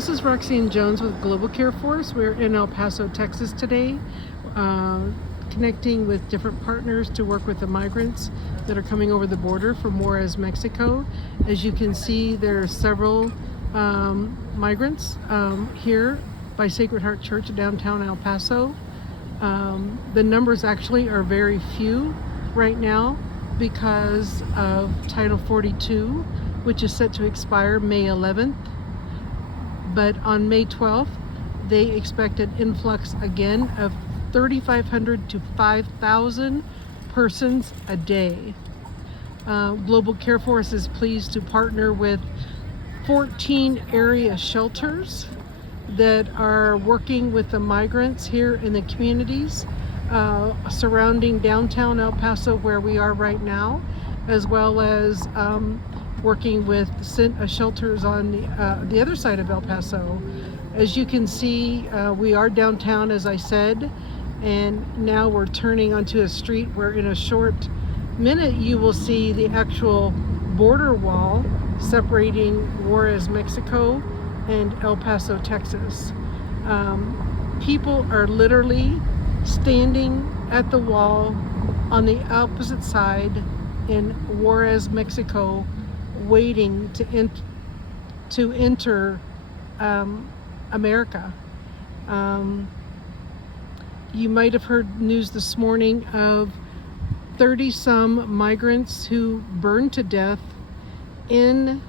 This is Roxanne Jones with Global Care Force. We're in El Paso, Texas today, connecting with different partners to work with the migrants that are coming over the border from Juarez, Mexico. As you can see, there are several migrants here by Sacred Heart Church downtown El Paso. The numbers actually are very few right now because of Title 42, which is set to expire May 11th. But on May 12th, they expect an influx again of 3,500 to 5,000 persons a day. Global Care Force is pleased to partner with 14 area shelters that are working with the migrants here in the communities surrounding downtown El Paso, where we are right now, as well as working with shelters on the other side of El Paso. As you can see, we are downtown, as I said, and now we're turning onto a street where in a short minute you will see the actual border wall separating Juarez, Mexico and El Paso, Texas. People are literally standing at the wall on the opposite side in Juarez, Mexico, waiting to enter America. You might have heard news this morning of 30-some migrants who burned to death in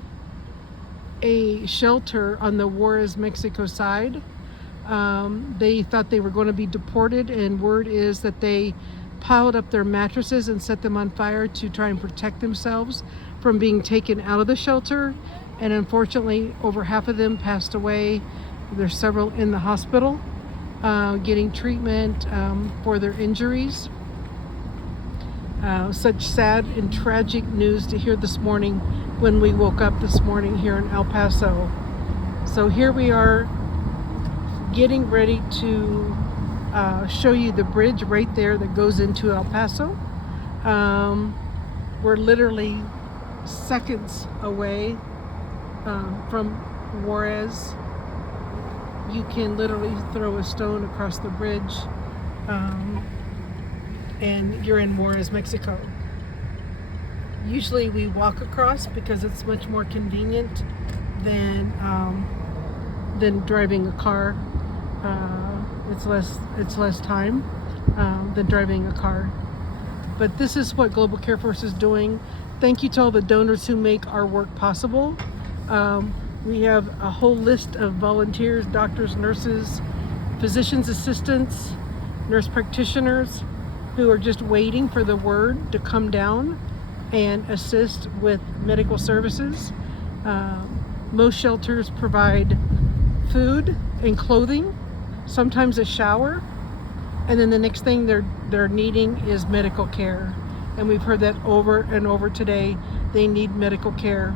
a shelter on the Juarez, Mexico side. They thought they were going to be deported, and word is that they piled up their mattresses and set them on fire to try and protect themselves from being taken out of the shelter. And unfortunately, over half of them passed away. There's several in the hospital getting treatment for their injuries. Such sad and tragic news to hear this morning when we woke up this morning here in El Paso. So here we are getting ready to show you the bridge right there that goes into El Paso. We're literally seconds away from Juarez. You can literally throw a stone across the bridge and you're in Juarez, Mexico. Usually we walk across because it's much more convenient than driving a car. It's less time than driving a car. But this is what Global Care Force is doing. Thank you to all the donors who make our work possible. We have a whole list of volunteers, doctors, nurses, physician's assistants, nurse practitioners who are just waiting for the word to come down and assist with medical services. Most shelters provide food and clothing, sometimes a shower, and then the next thing they're needing is medical care. And we've heard that over and over today. They need medical care.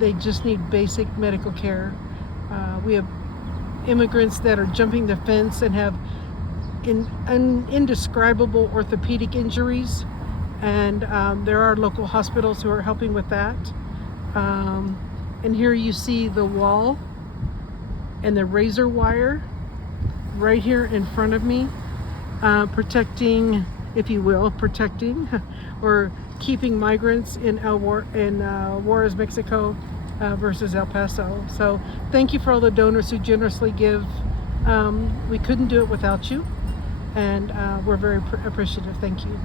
They just need basic medical care. We have immigrants that are jumping the fence and have indescribable orthopedic injuries, and there are local hospitals who are helping with that. And here you see the wall and the razor wire right here in front of me, protecting, if you will, or keeping migrants in Juarez, Mexico versus El Paso. So thank you for all the donors who generously give. We couldn't do it without you, and we're very appreciative. Thank you.